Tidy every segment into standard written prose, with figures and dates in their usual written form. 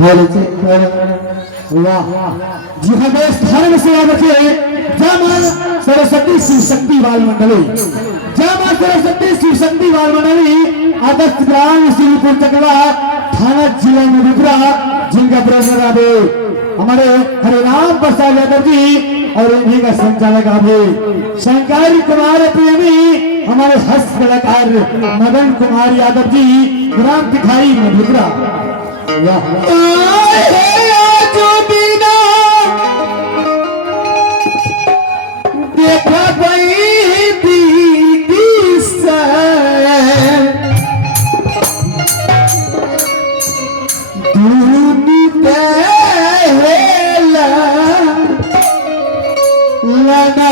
वाह जी हाँ दोस्त धर्म से याद रखिए जय मां सरस्वती शिव शक्ति बाल मंडली जय मां सरस्वती शिव शक्ति बाल मंडली आदर्श ग्राम श्रीपुर चकला थाना जिला मधेपुरा जिनका ब्रदर आदे हमारे हरिराम प्रसाद यादव जी और इन्हीं का संचालक आदे शंकर कुमार प्रेमी हमारे हस्त कलाकार मदन कुमार यादव जी ग्राम तिखाई मधेपुरा जो बिना देखा गई दीदी से दूनी कहला लना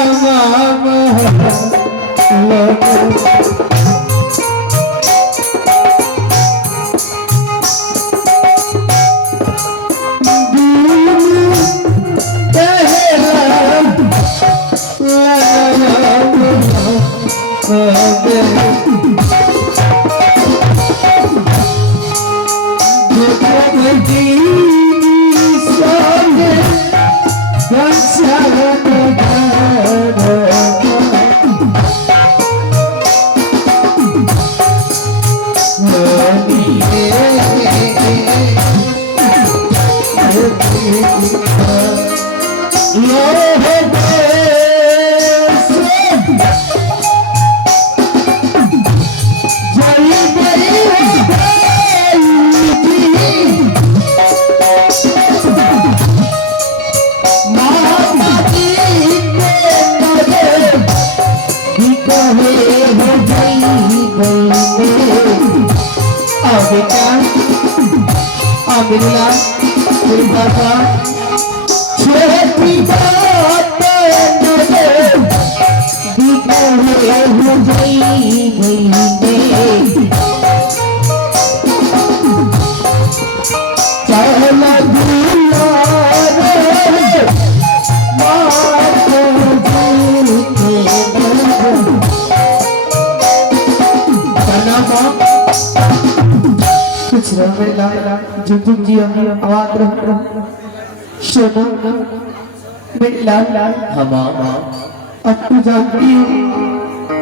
अब तो जानती हूँ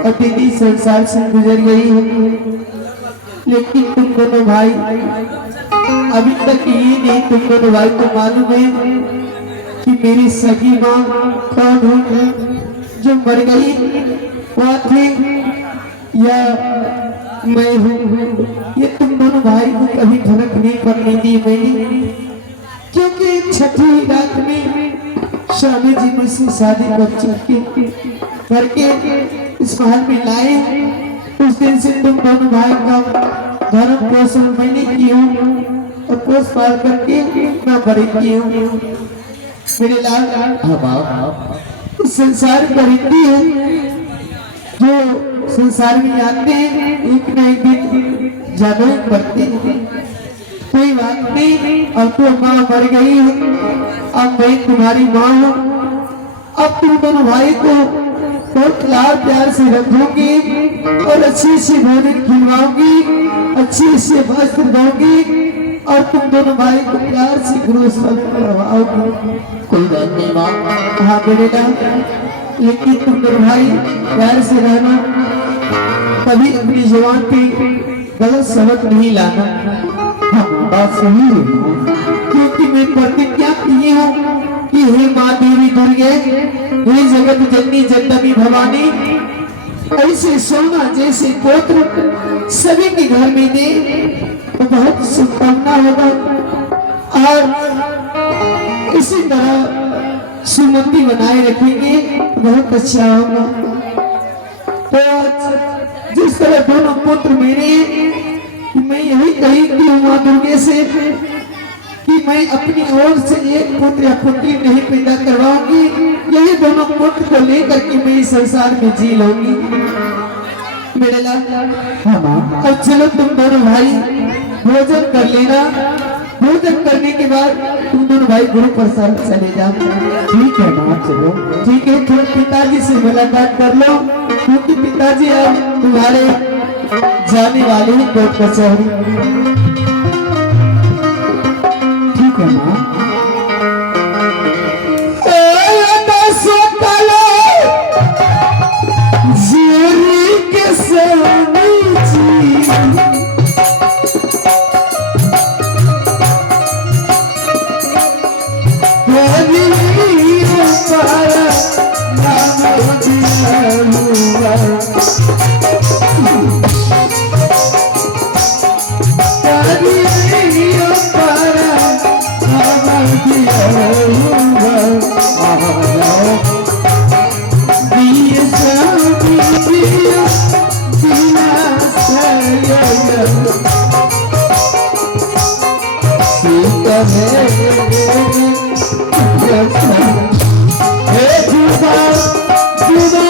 और दीदी संसार से गुजर गई है, लेकिन तुम दोनों भाई अभी तक ये नहीं तुम दोनों भाई को मालूम है कि मेरी सगी माँ कौन है जो मर गई वो थे या मैं हूँ। ये तुम दोनों भाई को कभी भनक नहीं पड़ने दी मैंने, क्योंकि छठी रात में स्वामी जी मुझसे शादी करके इस महल में लाए। उस दिन से तुम दोनों भाई का धर्म पोषण मैंने किया और पोष पाल करके मैं बड़ी की हूँ। मेरे लाल इस संसार का रीति है, जो संसार में आते हैं एक न एक दिन जाना पड़ते हैं। कोई बात नहीं, अब तो माँ मर गई है, अब मैं तुम्हारी माँ हूँ। अब तुम दोनों भाई को बहुत लाड़ प्यार से रखोगी और अच्छी सी भोजन खिलवाओगी, अच्छी से वस्त्र दोगी और तुम दोनों भाई को प्यार से गुरुस करवाओगी। कोई बात नहीं माँ। हाँ मेरे लाल, लेकिन तुम दोनों भाई प्यार से रहना, कभी अपनी जुबान पे गलत शब्द नहीं लाना। बात सही है क्योंकि मैं प्रतिज्ञा की हूँ कि हे माँ देवी दुर्गे, हे जगत जननी जगदम्बी भवानी, ऐसे सोना जैसे पुत्र सभी के घर में दे तो बहुत शुभकामना होगा और इसी तरह सुमति बनाए रखेंगे बहुत अच्छा होगा। तो जिस तरह दोनों पुत्र मेरे, मैं यही कही कि माँ दुर्गे से कि मैं अपनी ओर से एक पुत्र या पुत्री नहीं पैदा करवाऊंगी, यही दोनों पुत्र को लेकर के मैं इस संसार में जी लूंगी। मेरे लाल, अब चलो तुम दोनों भाई भोजन कर लेना, भोजन करने के बाद तुम दोनों भाई गुरु प्रसाद चले जाओ। ठीक है माँ चलो। ठीक है, थोड़ा पिताजी से मुलाकात कर लो, क्योंकि पिताजी अब तुम्हारे जाने वाले ही कोर्ट कचहरी। है जुदा जुदा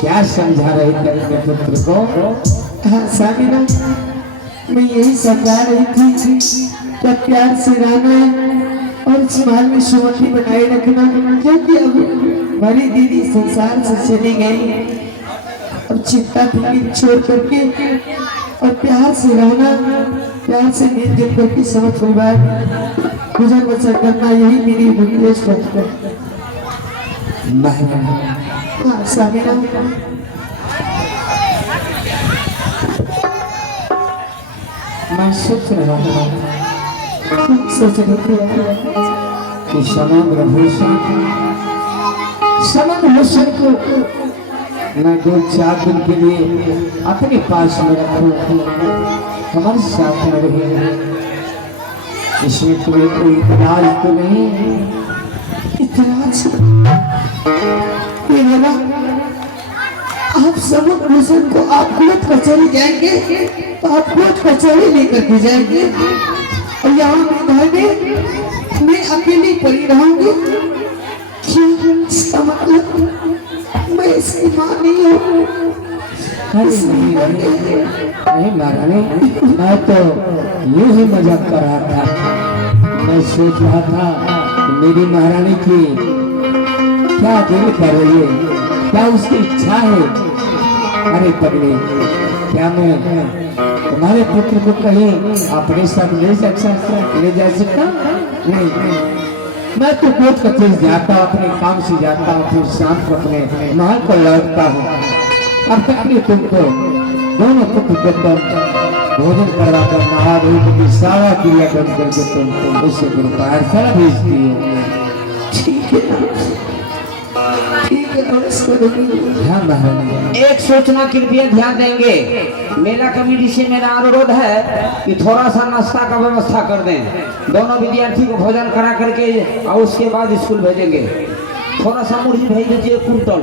क्या समझा रही थी अपने पुत्र को? हाँ सामिना, मैं यही समझा रही थी कि प्यार से रहना और समाज में शांति बनाए रखना, क्योंकि अब हमारी दीदी संसार से चली गई। अब चिंता फिक्र छोड़ करके और प्यार से रहना, प्यार से मिलजुल करके समझ परिवार गुजर बसर करना, यही मेरी उपदेश है। हाँ सामिना, मैं सोच रहा था सोच रही थी कि समग्र भूषण को मैं 2-4 दिन के लिए अपने पास में रखूं, हमारे साथ में रहे। इसमें तुम्हें कोई इतराज तो नहीं? इतराज ये बोला, आप समूह भूषण को आप कोर्ट कचहरी जाएंगे तो आप कोर्ट कचहरी लेकर के जाएंगे, और यहाँ घर में मैं अकेली पड़ी रहूंगी। क्या इसका मतलब मैं इसकी माँ नहीं हूँ? नहीं महारानी, मैं तो यूं ही मजाक कर रहा था। मैं सोच रहा था कि मेरी महारानी की क्या दिल कर रही है, क्या उसकी इच्छा है। अरे पगली, क्या मैं तुम्हारे पुत्र को कहीं अपने साथ ले जा सकता? नहीं, मैं तो कोर्ट कचहरी जाता हूँ, अपने काम से जाता हूँ, फिर शाम को अपने महल को लौटता हूँ। अब तक लिए तुमको दोनों पुत्र को तुम भोजन करवा कर नहा धो की सारा क्रिया बंद करके तुम उससे पाठशाला भेजती हो। ठीक है, ठीक है, हाँ महारानी। एक सूचना कृपया ध्यान देंगे, मेला कमेटी से मेरा अनुरोध है कि थोड़ा सा नाश्ता का व्यवस्था कर दें। दोनों विद्यार्थी को भोजन करा करके और उसके बाद स्कूल भेजेंगे। थोड़ा सा मुर्गी भेज दीजिए कुंटल।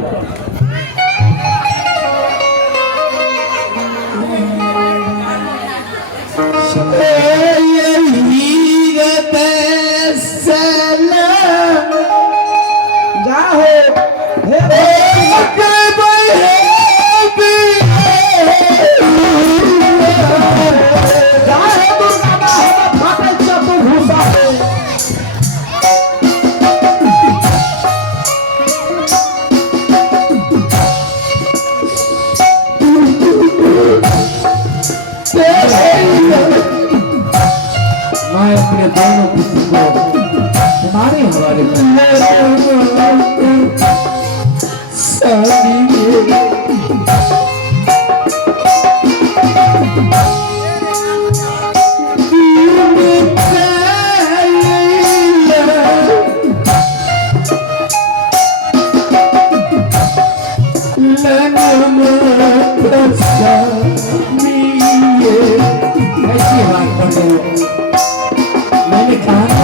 मैं अपने दोनों पुत्र को तुम्हारे हवाले ऐसी बात कर रहे हो। मैंने कहा ना,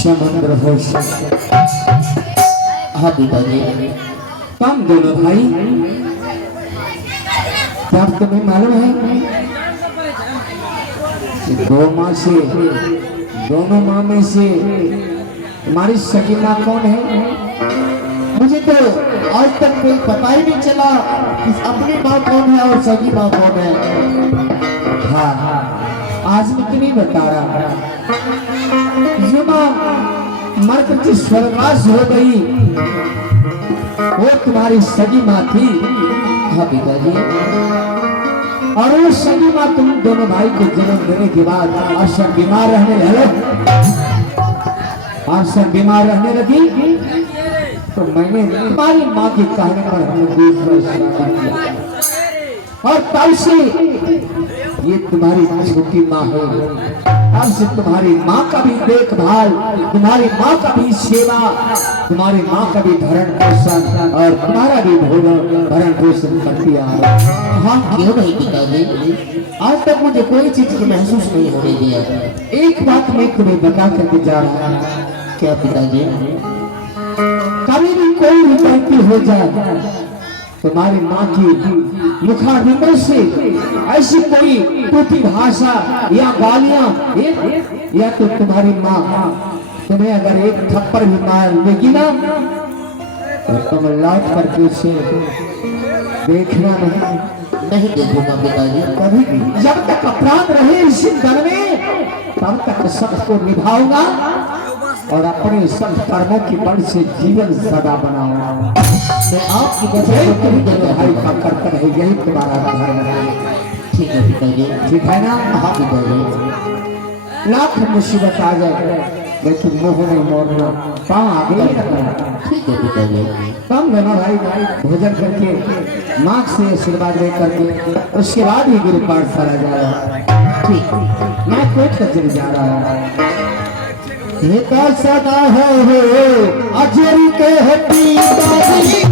समुद्र हो हाँ पिताजी, हम दोनों भाई, क्या तुम्हें मालूम है कि 2 माह से दोनों माँ में से तुम्हारी सगी माँ कौन है? मुझे तो आज तक कोई पता ही नहीं चला कि अपनी माँ कौन है और सगी माँ कौन है। हाँ, आज मैं तुम्हें बता रहा, जो माँ मर कर स्वर्गवास हो गई वो तुम्हारी सगी माँ थी। हाँ पिताजी, और वो सगी माँ तुम दोनों भाई को जन्म देने के बाद अक्सर बीमार रहने लगी, तो मैंने तुम्हारी माँ के कहने पर हमने दूसरा शादी किया और तब से ये तुम्हारी छोटी माँ है। अब से तुम्हारी माँ का भी देखभाल, तुम्हारी माँ का भी सेवा, तुम्हारी माँ का भी भरण पोषण और तुम्हारा भी भरण पोषण करती आ रही है। हाँ क्यों नहीं पिताजी, आज तक मुझे कोई चीज की महसूस नहीं होने दिया। एक बात मैं तुम्हें बता करके जा रहा हूँ। क्या पिताजी? कभी भी कोई भी गलती हो जाए तुम्हारी माँ की मुखारबिंदों से ऐसी कोई टूटी भाषा या गालियां या तो तुम्हारी माँ तुम्हें अगर एक थप्पड़ भी मार देगी ना तो तुम लौट करके उसे देखना नहीं देखूंगा पिताजी कभी भी। जब तक अपराध रहे इस घर में तब तक सबको निभाऊंगा और अपने सब कर्मों की बल से जीवन सदा बनाऊंगा। मैं आपकी वजह भाई का कर्तव्य है, यही तुम्हारा धर्म है। ठीक है पिताजी, ठीक है ना? हाँ पिताजी, लाख मुसीबत आ जाए लेकिन मुंह नहीं मोड़ना, पाँव आगे नहीं रखना। ठीक है पिताजी। कम लेना भाई, भोजन करके माँ से आशीर्वाद ले करके उसके बाद ही गुरु पाठशाला जा रहा है। ठीक, मैं कोर्ट कचहरी जा रहा हूँ। ये का सदा है अजरी के हटी बाजी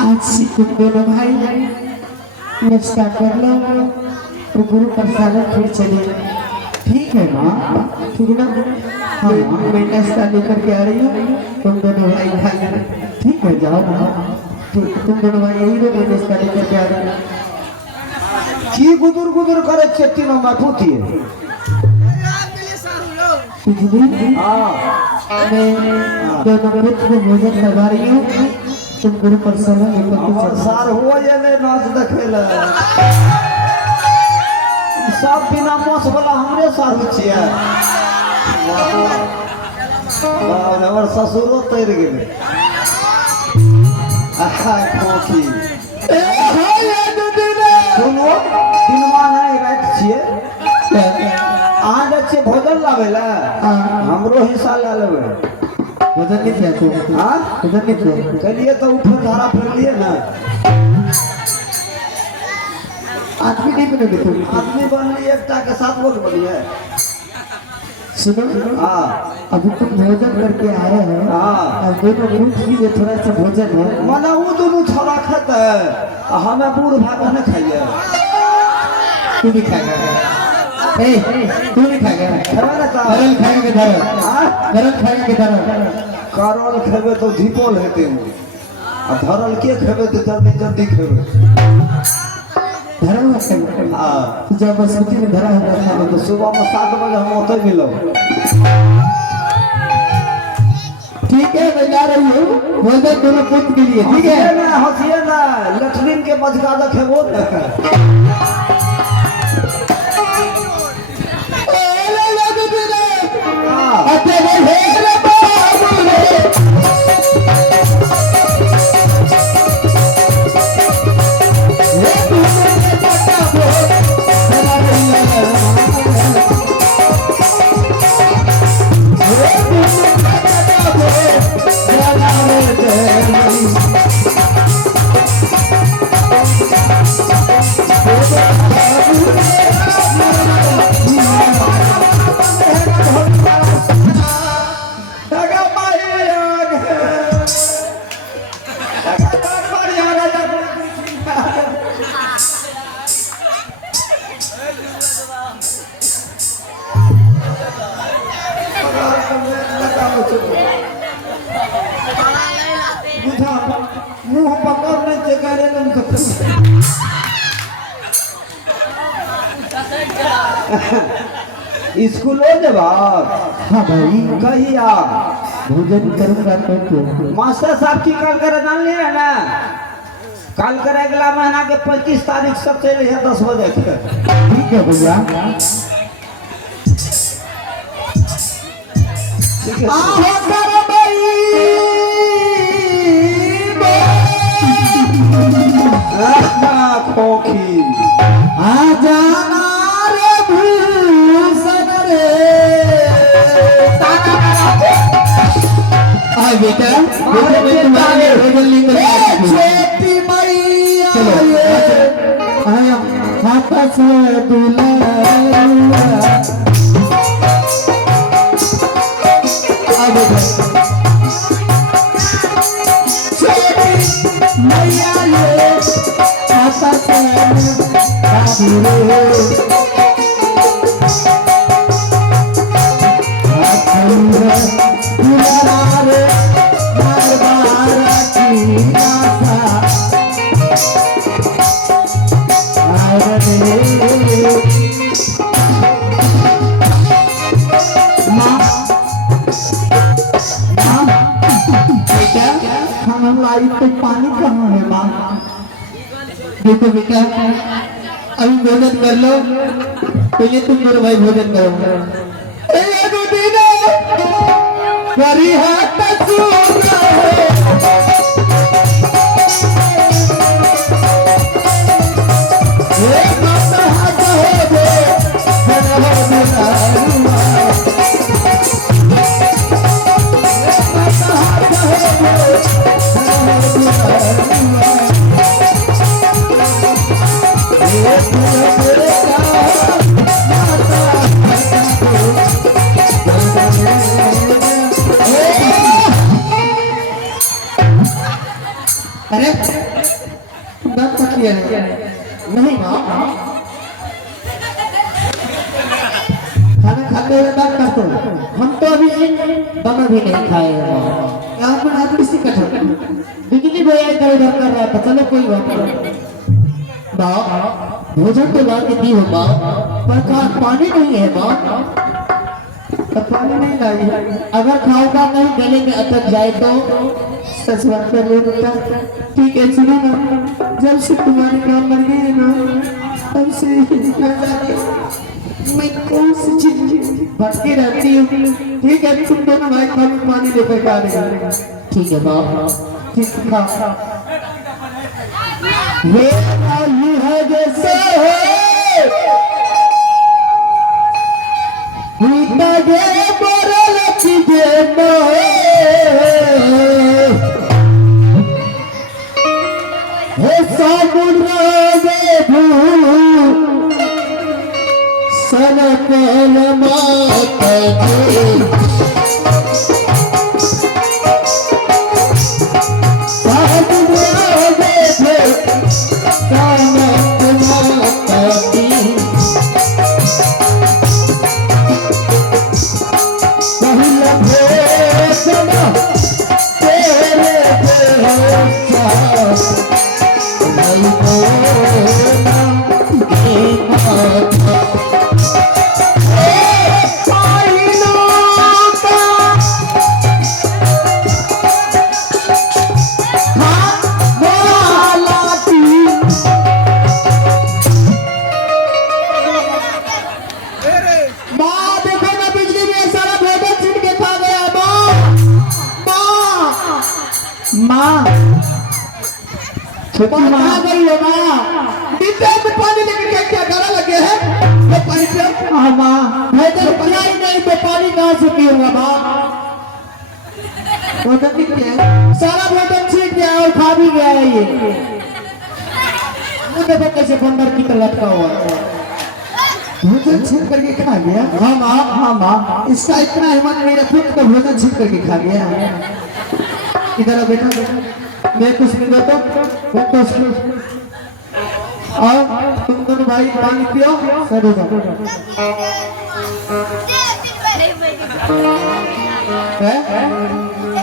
आज से तुम दोनों भाई नाश्ता कर लो तो गुरु प्रसाद फिर चले। ठीक है माँ, ठीक है ना? हाँ मैं नाश्ता लेकर के आ रही हूँ, तुम दोनों भाई खा लेना। ठीक है, जाओ। तुम दोनों भाई यही रहो, मैं नाश्ता लेकर के आ रही हूँ। की गुदुर गुदुर करे छे तीनों में पूछिए। हाँ मैं दोनों पुत्र को भोजन लगा रही हूँ, तुम गुरु प्रसन्न हमार सार हो ये ले नाच देखेला सब बिना मोस वाला हमरे सार हो छिया। हमार ससुरो तैर गेले खोखी सुनो दिनवा नहीं रात छिए अहाँ जे छिए भोजन लावे ला हमरो हिस्सा ला लेबे। भोजन नहीं किया तू? हाँ भोजन नहीं किया? चलिए तो ऊपर धारा फिर लिए ना। आदमी नहीं बने तुम? आदमी बन लिए एकटा के साथ लोग बनिए। सुनो हाँ अभी तुम भोजन करके आए हैं, हाँ। और दोनों पुत्र की जो थोड़ा सा भोजन है मना वो दोनों छोड़ा खाते हमें बूढ़ भाग न खाइए। तू भी खाएगा? ए, तू भी खाएगा? खेबे ना ता गरल खाएगा के धरल? हाँ? गरल खाएगा के धरल? करल खेबे तो धीपोल हेते आ धरल के खेबे तो जल्दी जल्दी खेबे। धरल ना खाएगा? हाँ तू जब बसमती में धरा है खाने तो तो सुबह में 7 बजे हम ओते मिलो। ठीक है, मैं जा रही हूँ भोजन दोनों पुत्र के लिए, ठीक है? हंसिए ना लैट्रिन के बचका दे खेबो ना। मुंह पकड़ नहीं करे स्कूल हो जवाब। हाँ भाई, कहिया भोजन करूंगा तो मास्टर साहब की कल करे जान ली है ना। कल करे अगला महीना के 25 तारीख सब चले है 10 बजे के। ठीक है भैया। ठीक है आहो करो भाई खोखी आ जाना रे भूषण रे। आ बेटा बेटा तुम्हारे भोजन लेकर छोटी मैया आया हाथ से दुलारा। आ बेटा छोटी मैया ये हाथ से तो पानी कहाँ है माँ? देखो बेटा अभी भोजन कर लो, पहले तुम मेरे भाई भोजन करो। करी हाथ अरे बात कर लिया नहीं माँ, खाना खाते हुए बात करते हो। हम तो अभी बना भी नहीं खाए यहाँ पर हाथ किसी का था बिजली भैया इधर उधर कर रहा था। चलो कोई बात नहीं। भोजन तो ला के दी हो माँ, पर कहाँ पानी नहीं है माँ। तो पानी नहीं लाई, अगर खाऊंगा नहीं गले में अटक जाए तो सच बात कर रहे बेटा। ठीक है सुनो ना, जब से तुम्हारी माँ मर गई है ना, तब से न जाने मैं कौन सी चीज भटकी रहती हूँ। ठीक है तुम दोनों भाई खाली पानी लेकर खा रहे। ठीक है माँ, ठीक है खा। ये आलू है जैसे भूता गे मोरल चीजे मोहे हे सामुरा गे भू सनकल माता गे गई हो माँ, में पानी लेकर क्या गला लगे है? वो पानी पियो। हाँ माँ, मैं तो पिया ही नहीं तो पानी कहाँ से पीऊंगा माँ? भोजन क्या? सारा भोजन छीन गया और खा भी गया है ये। वो देखो कैसे बंदर की तरह लटका हुआ है। भोजन छीन करके खा गया? हाँ माँ, हाँ माँ। इसका इतना हिम्मत नहीं रखी तो भोजन छीन करके खा गया। इधर आओ बेटा, मैं कुछ नहीं देता, मैं कुछ और तुम दोनों भाई पानी पियो। सर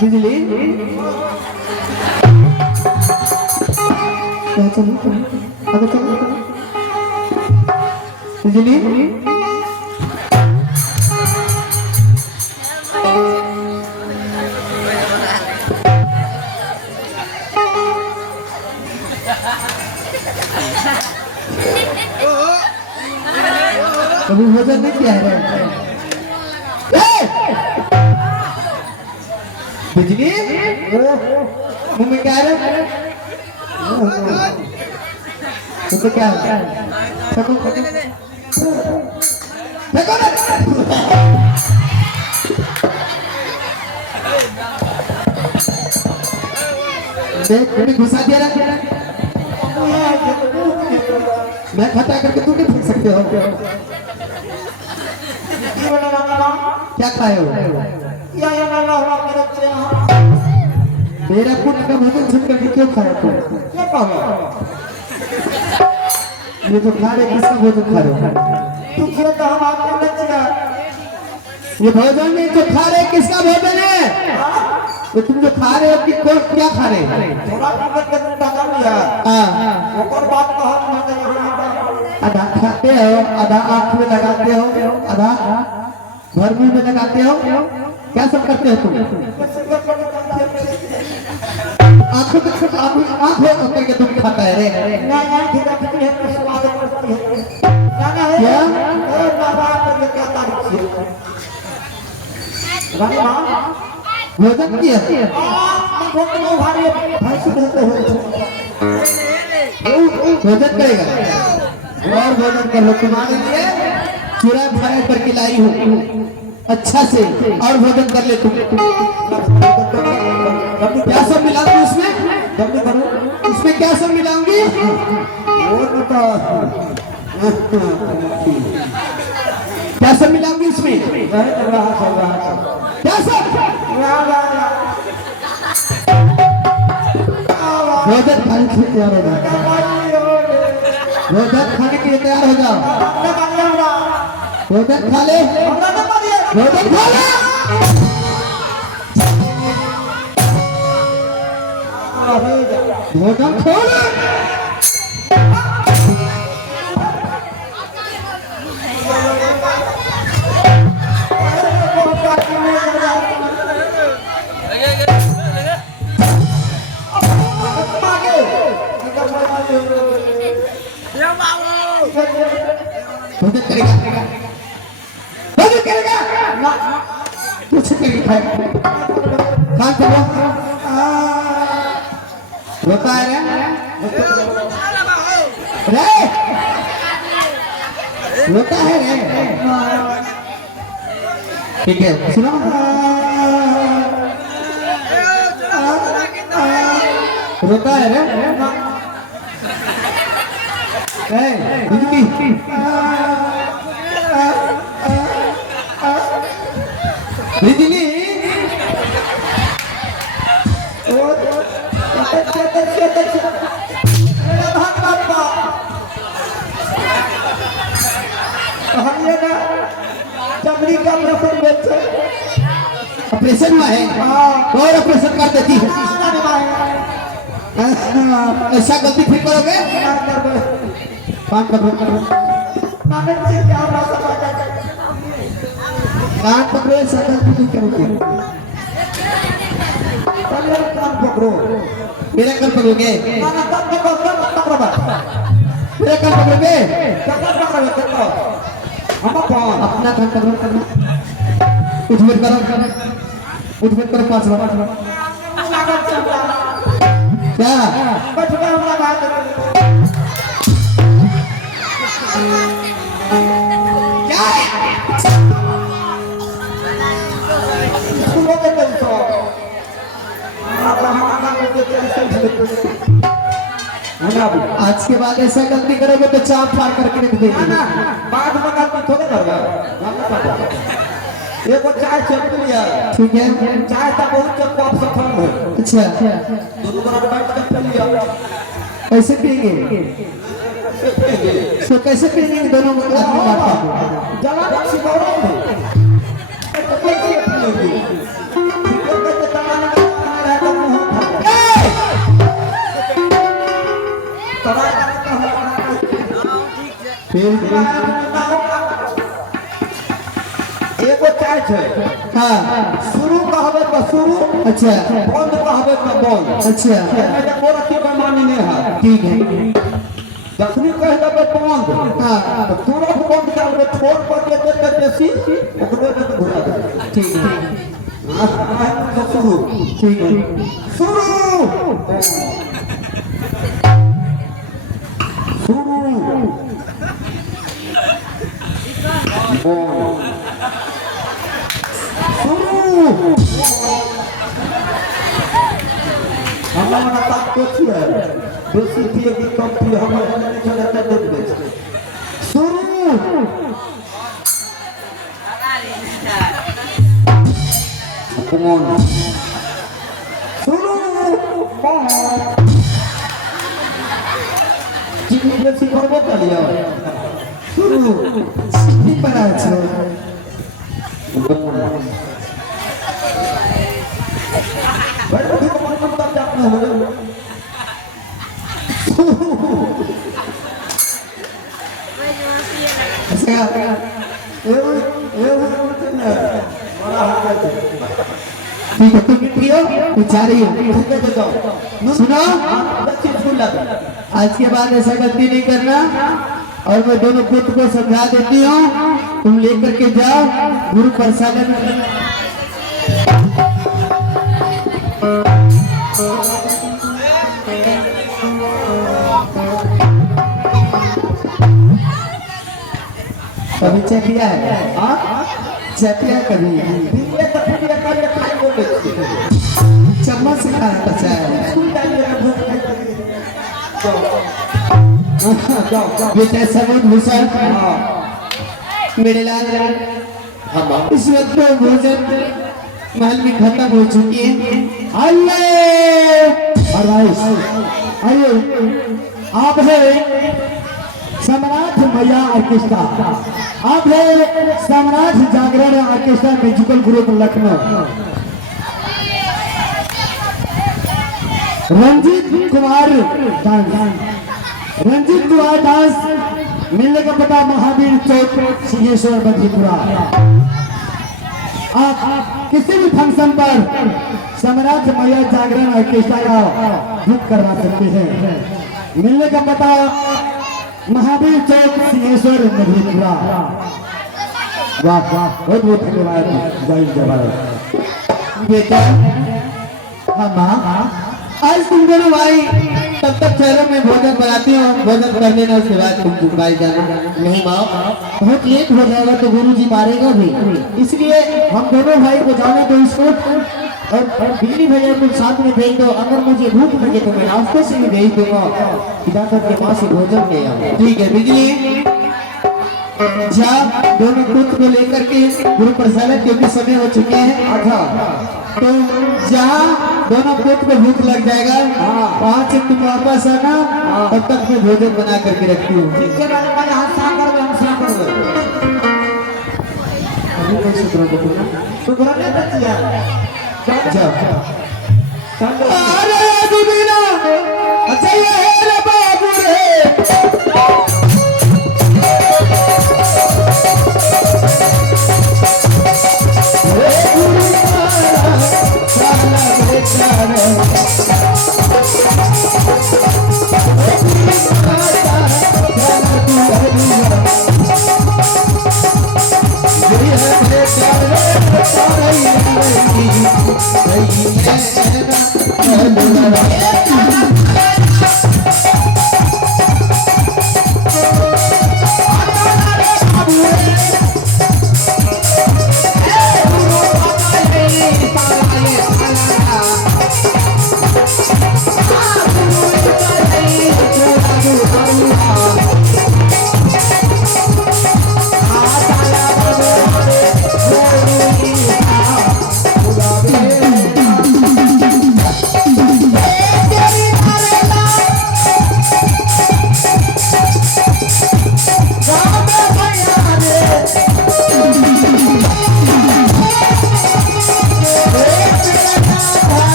बिजली बिजली कभी भोजन नहीं किया है? बिजली मुंह में क्या है? तो क्या है? फेंको देख घुसा दिया ना, मैं खता करके तू नहीं फेंक सकते हो। क्या खाए हो? मेरा पुण्य का भोजन छुप करके क्यों खाया तू? ये तो खा रहे, किसका भोजन खा रहे? ये भोजन नहीं जो खा रहे, किसका भोजन है? तो तुम जो खा रहे हो कि क्या खा रहे हो? आधा खाते हो, आधा आँख में लगाते हो, आधा घर में लगाते हो, क्या सब करते हो तुम? आँखों करके तुम खाता है रे? भोजन किया भोजन करेगा और भोजन कर लो। तुम्हारे लिए चूरा फ्राई करके लाई हूँ अच्छा से, और भोजन कर ले तुम। क्या सब मिलाऊंगी उसमें? उसमें क्या सब मिलाऊंगी? क्या सब मिलाऊंगी इसमें? क्या सब? भोजन खाने के लिए तैयार हो जाओ। भोजन खाने के लिए तैयार हो जाओ। भोजन खा ले, भोजन खा ले। भोजन खा ले। भोजन करेगा भोजन करेगा ना कुछ नहीं खाएगा खान चलो रोता है रे रोता है रे ठीक है सुनो रोता है रे बिजली बिजली चमड़ी का ऑपरेशन हुआ है और ऑपरेशन कर देती है ऐसा गलती फिर करोगे कान पकड़ो कान पकड़ो ऐसा गलती नहीं करोगे कान पकड़ो मेरा कान पकड़ोगे मेरा कान पकड़ोगे अपना कान पकड़ो उठ बैठ करो 5 बार क्या आज के बाद ऐसा गलती करोगे तो चाप फाड़ करके रख देंगे बाद में गलती थोड़े करोगे एगो चाय चल लिया ठीक है चाय तो बहुत कप सफल है अच्छा दोनों को बैठ के पी लिया कैसे पिएंगे तो कैसे पिएंगे दोनों आदमी बात करके जला रखी गौरव है कैसे पिएंगे एगो चाय है हाँ शुरू कहबे तो शुरू अच्छा बंद कहबे तो बंद अच्छा एमे कोरा की बेमानी नहीं है ठीक है जखनी कह देबे बंद हाँ तो तुरंत बंद कर दे छोड़ पर दे दे देसी ओकरे में घुरा दे ठीक है तो शुरू ठीक है शुरू हमारा बात तो है बेसी पिए की कम पिए हमारे नहीं चलता दे दे शुरू कौन शुरू कौन चीनी बेसी करबो कर लिया शुरू सिटी पर आ चलो भाई तो मतलब तब जाना हो ऐसा ठीक है तुम पियो कुछ जा रही हो सुनो आज के बाद ऐसा गलती नहीं करना और मैं दोनों पुत्र को समझा देती हूँ तुम लेकर के जाओ गुरु प्रसाद कभी चेपिया है चेपिया कभी चम्मच से खाना बचा है बेटा सबूत भूषण मेरे लाल इस वक्त तो भोजन महल में खत्म हो चुकी है आइए आप है सम्राट मैया ऑर्केस्ट्रा आप है Samrat Jagran orchestra musical group Lucknow Ranjit Kumar Das मिलने का पता महावीर चौक सिंहेश्वर मधेपुरा आप किसी भी फंक्शन पर सम्राट मैया जागरण ऑर्केस्ट्रा का बुक करवा सकते हैं मिलने का पता महावीर चौक सिंहेश्वर मधेपुरा। वाह वाह, बहुत बहुत धन्यवाद। जय जवान। बेटा हाँ माँ, आज तुम दोनों भाई तब तक चलो मैं भोजन बनाती हूँ, भोजन कर लेना, उसके बाद तुम भाई जाना। नहीं माँ, बहुत लेट हो जाएगा तो गुरुजी मारेगा भी, इसलिए हम दोनों भाई को जाने दो इसको। और बिजली भैया को साथ में भेज दो। अगर मुझे भूख लगे तो मैं रास्ते से भी भेज दूंगा, जाकर के वहां से भोजन ले आओ। ठीक है बिजली, जा दोनों पुत्र को लेकर के गुरु प्रसाद, क्योंकि समय हो चुके हैं। अच्छा, तो जहाँ दोनों पुत्र को भूख लग जाएगा वहाँ से तुम वापस आना, तब तक मैं भोजन बना करके रखती हूँ। इसके बाद में हाथ साफ कर दो, हम साफ कर दो। तो घर में बच्चिया अरे दुबिना, अच्छा ये है रे बाबू रे।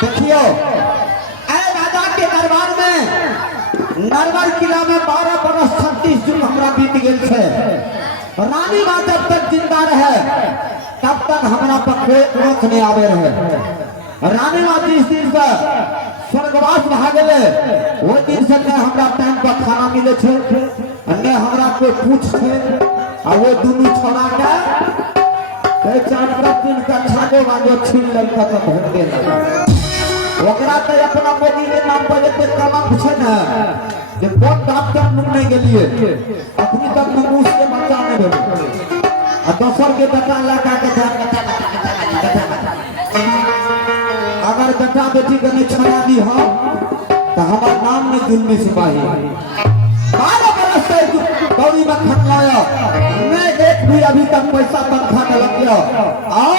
देखियो, राजा के दरबार में नरवर किला में 12 बरस 36 दिन हमरा बीत गेल छे। रानी माँ जब तक जिंदा रहे तब तक हमरा पर कोई आंख नहीं आवे रहे। रानी माँ जिस दिन से स्वर्गवास भा गेले वो दिन से न हमरा टाइम पर खाना मिले छे, न हमरा कोई पूछ छे। आ वो दोनों छोड़ा के चार दिन का छागो वाजो छीन लग तक भोग देना। ओकरा तो अपना मोदी के नाम पर जते कलंक छे ना, जे कोन डॉक्टर नुक नहीं गेलिए अखनी तक नमूस के बच्चा नहीं भेल। आ दोसर के बेटा लगा के अगर बेटा बेटी के नहीं छड़ा दी हम तो हमार नाम में जुल्मी सिपाही। 12 बरस से गौरी में खट लाया, मैं एक भी अभी तक पैसा तनखा न लग गया। और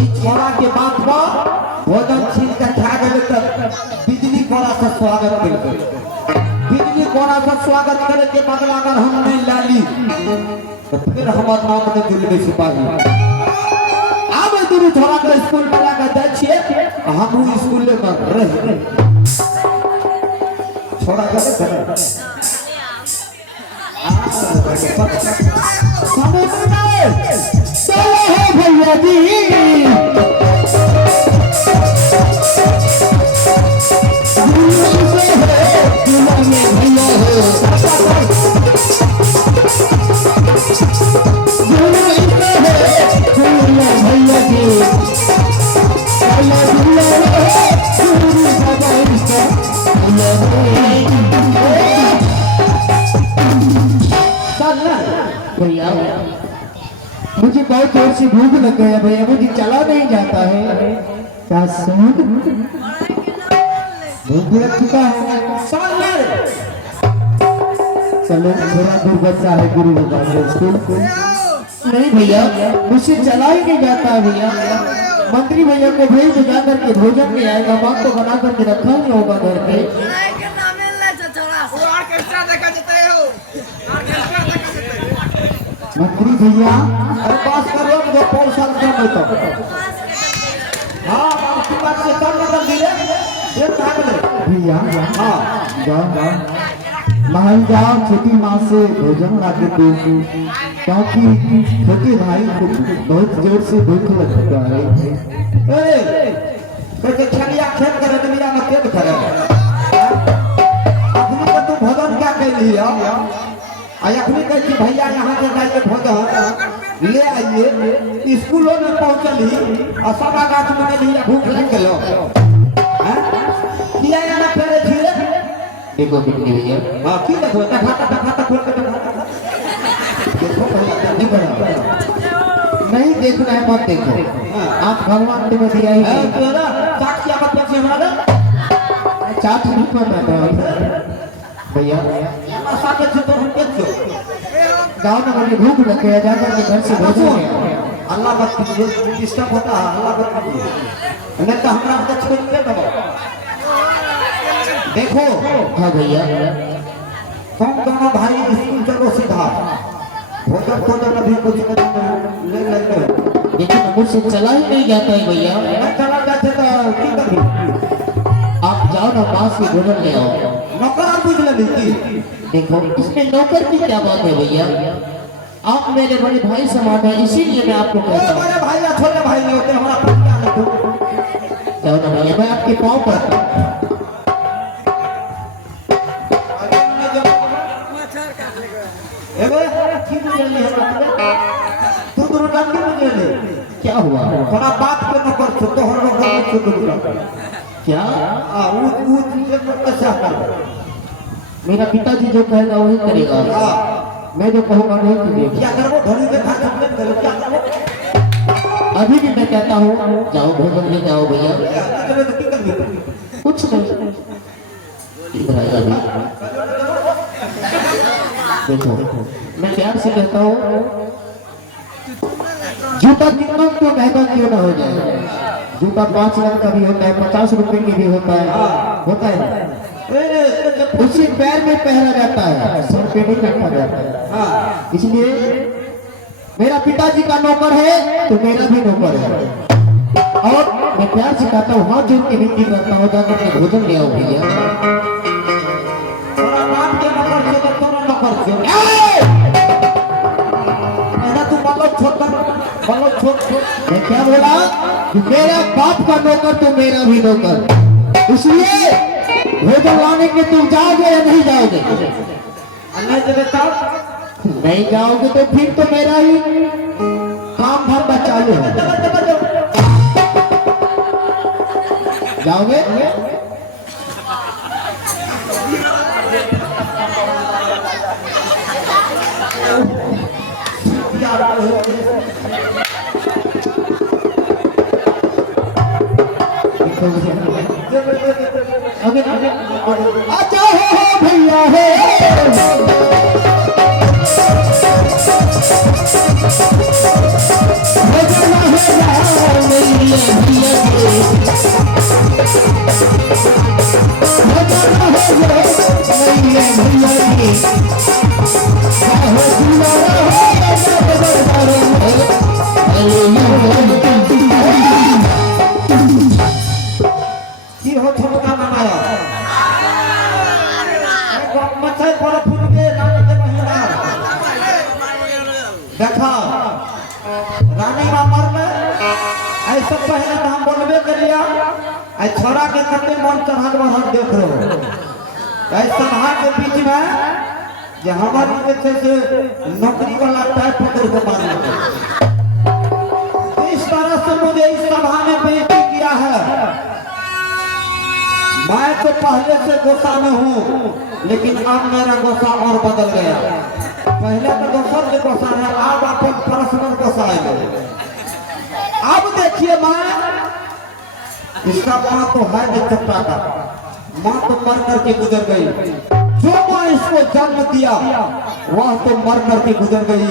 इस छोरा के बात पर भोजन छीन के खा गए तो बिजली कोड़ा से स्वागत कर, बिजली कोड़ा से स्वागत करे के बदला अगर हम नहीं लाली तो फिर हमार नाम में जुल्मी सिपाही। अब दोनों छोरा के स्कूल में लगा जाए छिए, हम स्कूल में रह छोड़ा के भैया जी भैया मुझे बहुत जोर से भूख लग गया भैया, मुझे चला नहीं जाता है। क्या सुन भूख लग चुका है, चलो थोड़ा दूर बच्चा है गुरु स्कूल। नहीं भैया मुझसे चला ही नहीं जाता है भैया। मंत्री भैया को भेज जा करके भोजन नहीं आएगा, माँ को बना करके रखा नहीं होगा घर पे। मंत्री भैया अरे पास करो जो 5 साल कम होता। हाँ बात से कम मतलब दिले भैया हाँ जाओ महल जाओ, छोटी माँ से भोजन ला के दो, क्योंकि छोटे भाई को बहुत जोर से भूख लग चुका है। कैसे खलिया खेत करे दुनिया में पेट करे अपनी तो तू भोजन क्या कह लिया अखनी कह कि भैया यहाँ से जाइए भोजन ले आइए स्कूलों में पहुँचली और सभा गाछ में लिया भूख लग गलो किया ना फेरे धीरे देखो बिल्ली भैया हाँ की देखो खाता खोल के देखो भैया नहीं बड़ा नहीं देखना है मत देखो, आप भगवान तुम्हें दिया ही नहीं। तेरा चाट क्या बात करते हमारा चाट नहीं पड़ना भैया, साथ में तो हम देखो गाँव में मुझे भूख लग गया, जाकर के घर से भोजन ले आओ। अल्लाह मत कीजिए डिस्टर्ब होता है अल्लाह मत कीजिए नहीं तो हमरा तो छोड़ के दो देखो हाँ भैया तुम दोनों भाई स्कूल चलो सीधा भोजन अभी कुछ ले लेकिन मुझसे चला ही नहीं जाता है भैया। मैं चला जाते तो की करी आप जाओ ना, पास से भोजन ले आओ। नौकर बुझ ले की देखो इसमें नौकर की क्या बात है भैया, आप मेरे बड़े भाई समान है, इसीलिए मैं आपको कहता हूँ। बड़े भाई या छोटे भाई नहीं होते हमारा क्या देखो जाओ ना भैया, मैं आपके पाँव पर तू तो डांडी मुझे ले क्या हुआ, थोड़ा बात पे न कर तो हम लोग को छोड़ क्या हां वो चीजें कैसे कर मेरा पिताजी जो कहेगा वही करेगा, मैं जो कहूँगा नहीं करेगा। क्या करो घड़ी के खा सकते करो क्या करो अभी भी मैं कहता हूँ जाओ भोजन ले जाओ भैया। कुछ नहीं इधर आएगा भी। देखो मैं प्यार से कहता हूँ जूता कितना तो महंगा क्यों ना हो जाए, जूता 5 लाख का भी होता है, 50 रुपए की भी होता है उसी पैर में पहना जाता है, सर पे नहीं रखा जाता है। इसलिए मेरा पिताजी का नौकर है तो मेरा भी नौकर है, और मैं प्यार से कहता हूँ हाथ जोड़ के विनती करता हूँ जाकर के भोजन ले आओ भैया। मैं क्या बोला कि मेरा बाप का नौकर तो मेरा भी नौकर, इसलिए भोजन लाने के तुम जाओगे या नहीं जाओगे? नहीं जाओगे तो फिर तो मेरा ही काम धंधा चालू है। जाओगे? अच्छा हो भैया की हो छोटका बनाया मच्छर पर फूल के रानी के महीना देखा रानी मामर में ऐसा पहले तो हम बोलबे करिया ऐ छोरा के कते मन चढ़ल वहां देख रहे ऐसा सभा के बीच में जे हमारी जे छै से नौकरी वाला टाइप पकड़ के मारना इस तरह से मुझे इस सभा में बेइज्जती किया है। मैं तो पहले से गोसा में हूँ लेकिन अब मेरा गोसा और बदल गया, पहले तो दोसर के गोसा है, अब अपन पर्सनल गोसा है। अब देखिए माँ इसका माँ तो है निकटता का, माँ तो मर करके गुजर गई, जो माँ इसको जन्म दिया वह तो मर करके गुजर गई,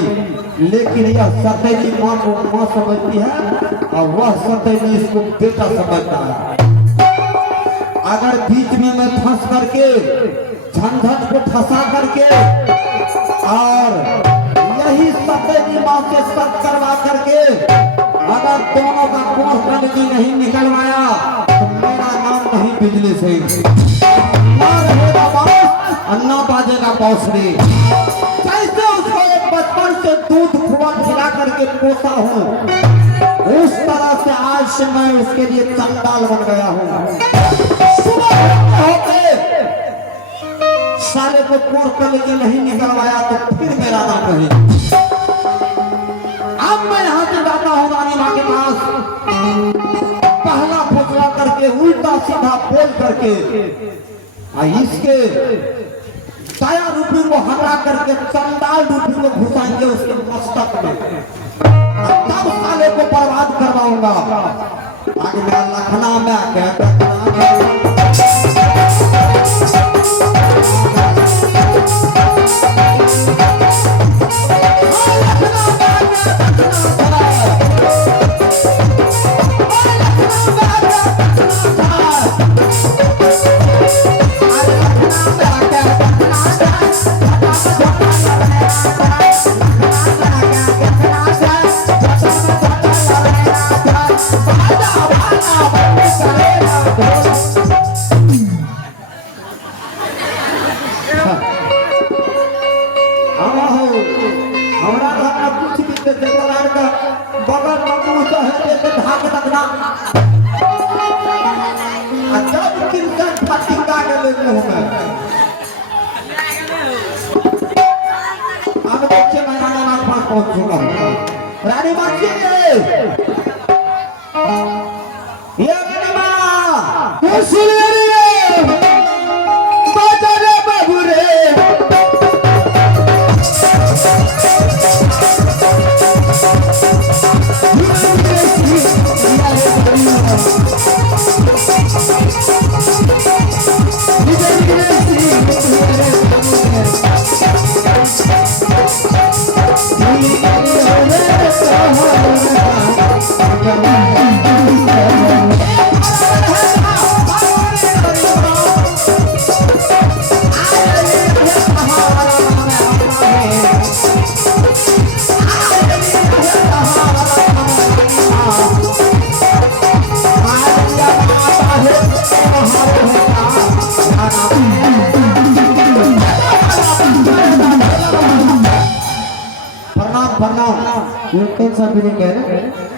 लेकिन यह सदैवी माँ को माँ समझती है और वह सदैवी इसको बेटा समझता है। अगर बीच में फंस करके झंझट को फंसा करके और यही सदैवी माँ से सब करवा करके अगर दोनों का कोष नहीं निकलवाया तो मेरा नाम नहीं बिजली सिंह। ना रहेगा बांस और ना बाजेगा बांसुरी। कैसे उसको एक बचपन से दूध खुआ खिला करके पोसा हूँ, उस तरह से आज से मैं उसके लिए चंडाल बन गया हूँ। सुबह होते साले को कोर कर लेके नहीं निकलवाया तो फिर मेरा नाम कहे। अब मैं यहाँ से जाता हूँ रानी माँ के पास, पहला फसला करके उल्टा सीधा बोल करके इसके दया रूपी को हटा करके चंडाल रूपी को घुसाएंगे उसके मस्तक में, तब साले को बर्बाद करवाऊंगा। आगे मेरा लखना में आके रानी माँ ये रानी माँ सुन रे बाजा रे बाबू रे कौन सा बिलिंग है?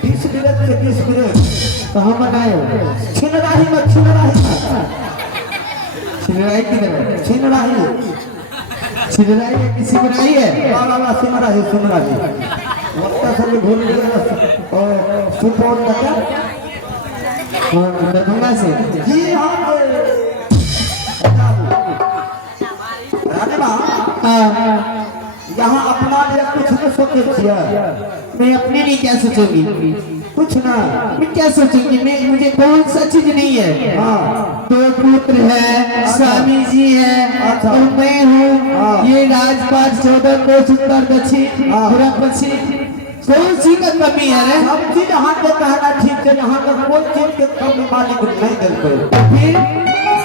20 मिनट से 20 मिनट कहाँ बनाए हो? छिनराही में छिनराही छिनराई किधर है? छिनराही छिनराई है किसी बनाई है? वाला छिनराही छिनराही वक्ता से भूल गया और सुपौल का दरभंगा से जी हाँ रानी माँ हाँ यहाँ अपना लिए कुछ न सोचे छिया। मैं अपने लिए क्या सोचूंगी? कुछ ना मैं क्या सोचूंगी? मैं मुझे कौन सा चीज नहीं है? हाँ दो पुत्र है, स्वामी जी है अच्छा। और मैं हूँ। हाँ। ये राजपाट 14 कोस उत्तर दक्षिण हाँ। पूरा पश्चिम, कौन सी का कमी है रे? सब चीज यहाँ के कहना ठीक है, यहाँ का कोई चीज के कमी मालिक नहीं दिलते, फिर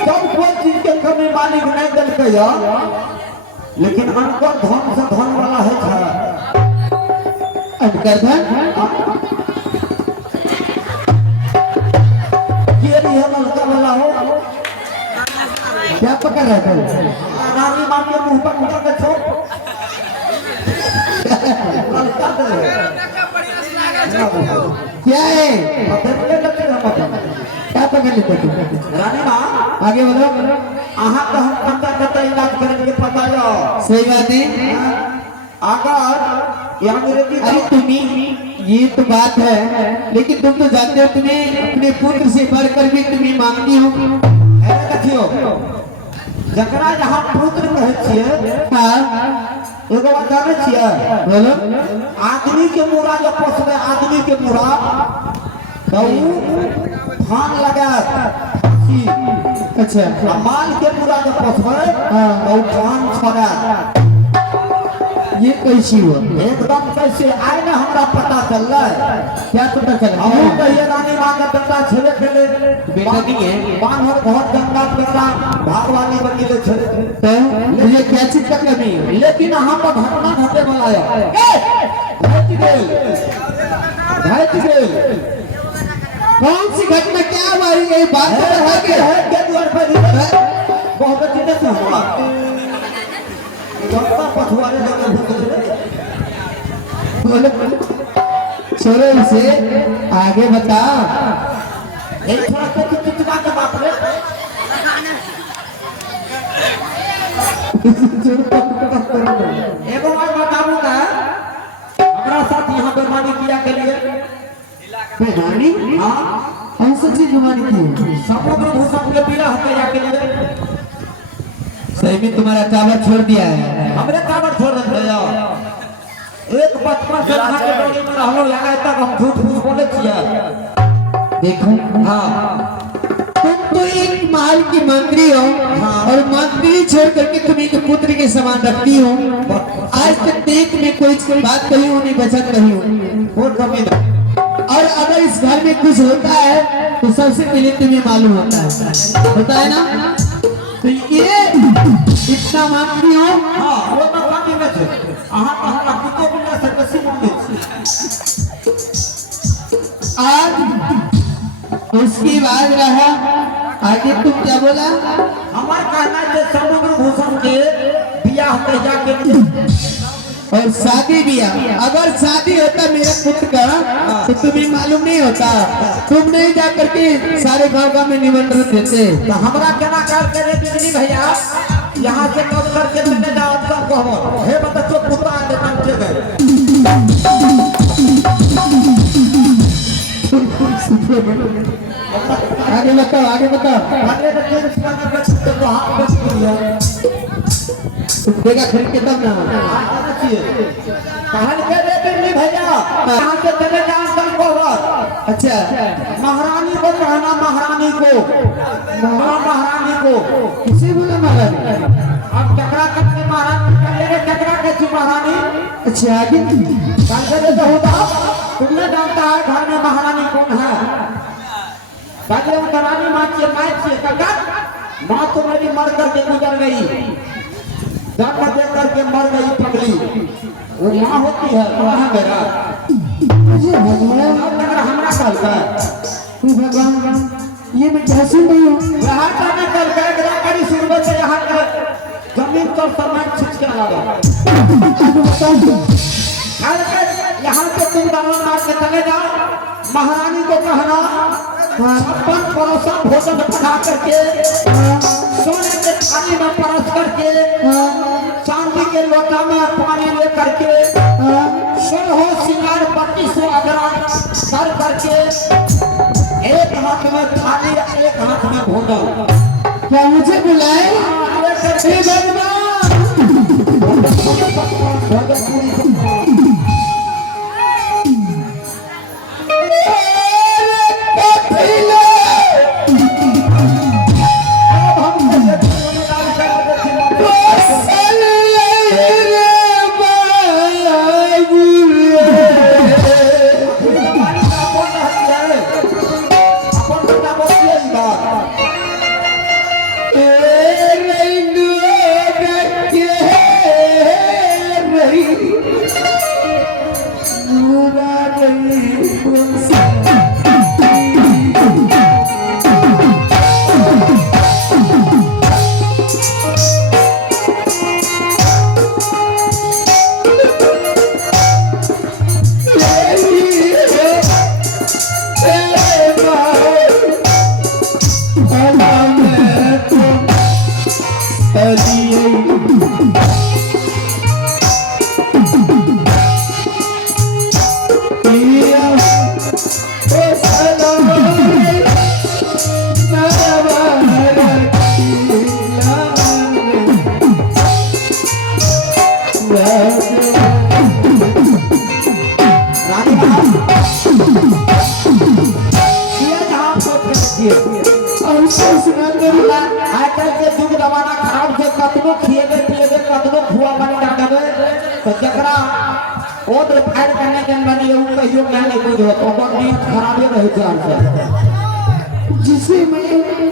सब कोई चीज के कमी मालिक नहीं दिलते यार, लेकिन अनकर धन से धन वाला है छा अनकर धन ये नहीं है लड़का वाला हो। क्या पकड़ रहा था? रानी माँ के मुंह पर उतर के छोड़ लड़का दे क्या है? पकड़ने लगते हम क्या पकड़ लेते तू? रानी माँ आगे बोलो। आहा का हम कत्ता इलाज करेंगे पता जाओ। सही बात है। अगर यहाँ मेरे की अरे तुम्हें ये तो बात है, लेकिन तुम तो जानते हो तुम्हें अपने पुत्र से बढ़कर भी तुम्हें मांगनी हो। देखियो जकरा यहाँ पुत्र कहे छिए, हाँ एगो बात जाने छिए, बोलो। आदमी के मुरा जब पोसबे, आदमी के मुरा तो धान लगा अच्छा माल के मुरा जब पोसबे हाँ। तो धान छोड़ा। ये कैसी हुआ? एकदम कैसे आए ना हमरा पता चल रहा है। क्या पता चला? हम कहिए रानी माँ का बेटा छेड़े खेले बेटा नहीं है, बानर बहुत गंगा बेटा भागवानी बनी ले छेड़े, तो मुझे क्या चीज का कमी है? लेकिन यहाँ पर घटना घटे वाला है। घट गेल कौन सी घटना? क्या हुआ? ये बात तो है कि है के द्वार पर बहुत अच्छे से हुआ डॉक्टर पछुआरे बोले छोड़ो इसे आगे बता एक थोड़ा तो चिपचिपा के बात रे एगो बात बताऊंगा हमारा साथ यहाँ बेईमानी किया के लिए बेईमानी हाँ कौन सी चीज बेईमानी की समुद्र भूषण के पीला हत्या के लिए सही में तुम्हारा टावर छोड़ दिया है हमने टावर छोड़ दिया एक बचपन से यहाँ के डोरी में रहलो यहाँ तक हम झूठ फूस बोले छिए देखो हाँ तुम तो एक महल की मंत्री हो और मंत्री छोड़ करके तुम एक पुत्र के समान रखती हो आज तक देख में कोई बात कही हो नहीं वचन कही हो और अगर इस घर में कुछ होता है तो सबसे पहले तुम्हें मालूम होता है ना तो ये इतना मानती हो हाँ वो तो बाकी में थे आहा कुत्ते को ना सकसी मांगे आज उसकी बात रहा आगे तुम क्या बोला हमार कहना है समुद्र भूषण के बियाह पे जाके और शादी बियाह अगर शादी होता मेरे पुत्र का तो तुम्हें मालूम नहीं होता तुम नहीं जा करके सारे गाँव में निमंत्रण देते तो हमारा कहना कर करे बिजली भैया यहाँ से कब करके लेने जाओ सब कहो हे बच्चों पुत्र आते बनते गए आगे बताओ आगे देखा खरीद के तब ना कहल के रे बिजली भैया यहाँ से चले जाओ कल को अच्छा महारानी को कहना महारानी को किसे बोला महारानी अब टकरा करके महारानी टकरा कैसी महारानी अच्छा आगे कल तो होता तुमने जानता है घर में महारानी कौन है पहले वो रानी माँ की माइक से काका माँ तो मेरी मर करके गुजर गई जब दे करके मर गई पगली वो माँ होती है कहाँ मेरा मुझे भगवान हमरा कल का तू भगवान ये मैं कैसे नहीं हूँ यहाँ जाने कल का मेरा कड़ी शुरू से यहाँ जमीन पर सामान खींच के लगा यहाँ से तुम दाना मार के चले जाओ महारानी को कहना 56 परोसा भोजन बना करके सोने के थाली में परस करके चांदी के लोटा में पानी ले करके 16 सिंगार 32 अगरा कर करके एक हाथ में थाली एक हाथ में भोजन क्या मुझे बुलाए आजकल के युग जमाना खराब से कतनो खिएबे पिएबे कतनो खुआ बनी डालबे तो जकरा ओद फाड़ करने के बनी उ कहियो क्या नहीं कुछ हो तो बड़ी खराबे रहे जान से जिसे मैं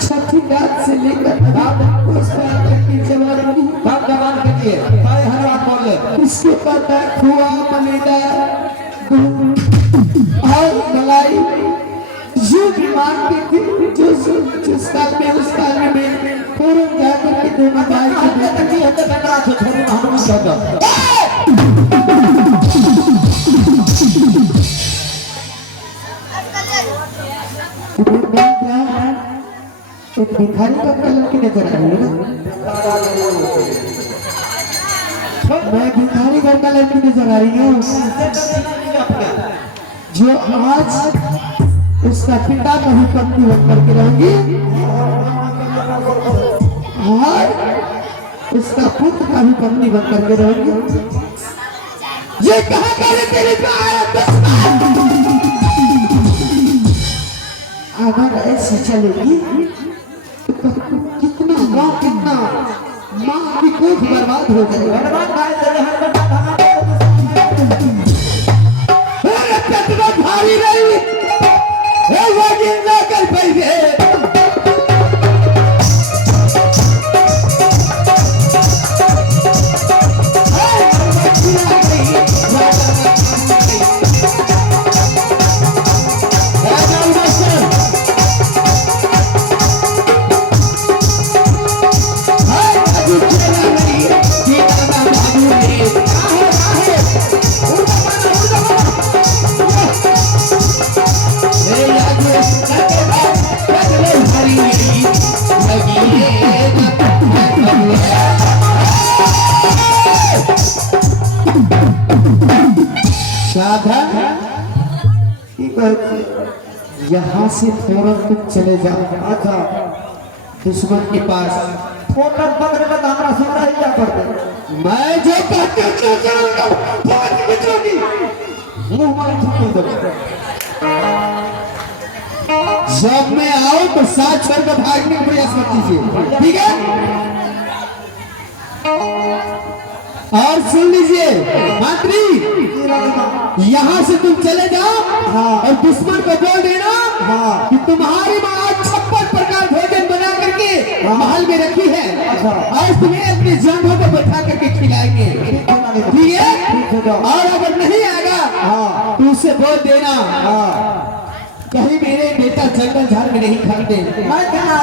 छठी रात से लेकर रात उस बात की जवानी बात जवान के लिए भाई हर बात बोल ले इसके पता खुआ बनेगा और मलाई जो भी मांगती थी जिस साल में उस साल में मैं फौरन जाकर के दोनों भाई को एक भिखारी का कलर की नजर आ रही है। मैं भिखारी घर का लड़की नजर आ रही हूँ जो आज उसका पिता नहीं पत्नी बन करके रहेंगी और उसका पुत्र का भी पत्नी बन करके रहेंगी। ये कहाँ करे तेरे पे आया अगर ऐसी चलेगी तो कितना माँ की कोख बर्बाद हो जाएगा। कितना भारी रही वो गिरना कर पाएंगे। यहाँ से फौरन तुम चले जाओ अच्छा दुश्मन के पास फौरन पकड़े में हमारा सुनना ही क्या करते मैं जो कहते मुंह मार जब मैं आऊं तो साथ छोड़कर भागने का प्रयास मत कीजिए ठीक है। और सुन लीजिए मंत्री यहाँ से तुम चले जाओ और दुश्मन को बोल देना कि तुम्हारी माँ 56 प्रकार भोजन बना करके महल में रखी है आज तुम्हें अपने जानों को बैठा करके खिलाएंगे ठीक है। और अगर नहीं आएगा तो उसे बोल देना कहीं मेरे बेटा जंगल झाड़ में नहीं खाते मैं कहना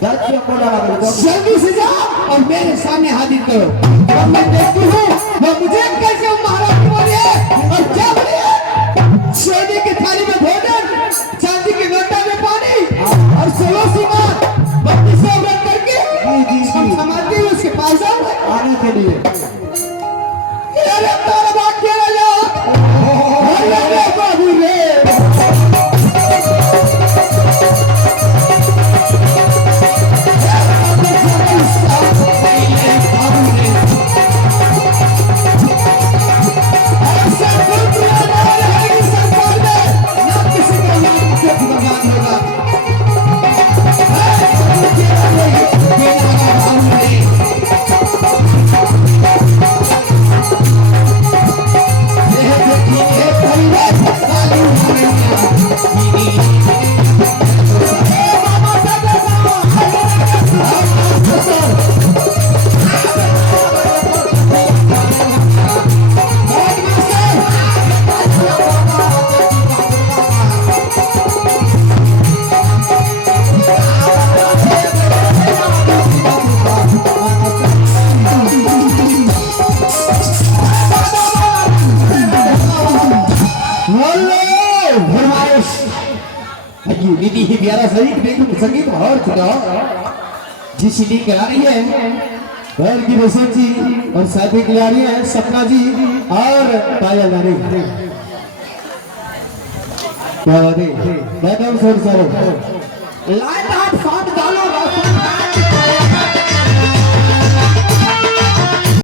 जल्दी से जाओ और मेरे सामने हाजिर करो और मैं देखती हूँ वो मुझे कैसे महाराज बोले और क्या बोले सोने की थाली में भोजन चांदी के लोटा में पानी और 16 सीमान 32 व्रत करके समाधि उसके पास आने के लिए अरे तारा बात क्या बाबू रे निधि ही प्यारा संगीत और जी सीडी करा रही है घर की रोशन जी और साथी करा रही है सपना जी और पायल नानी क्या बात है लाइट हाथ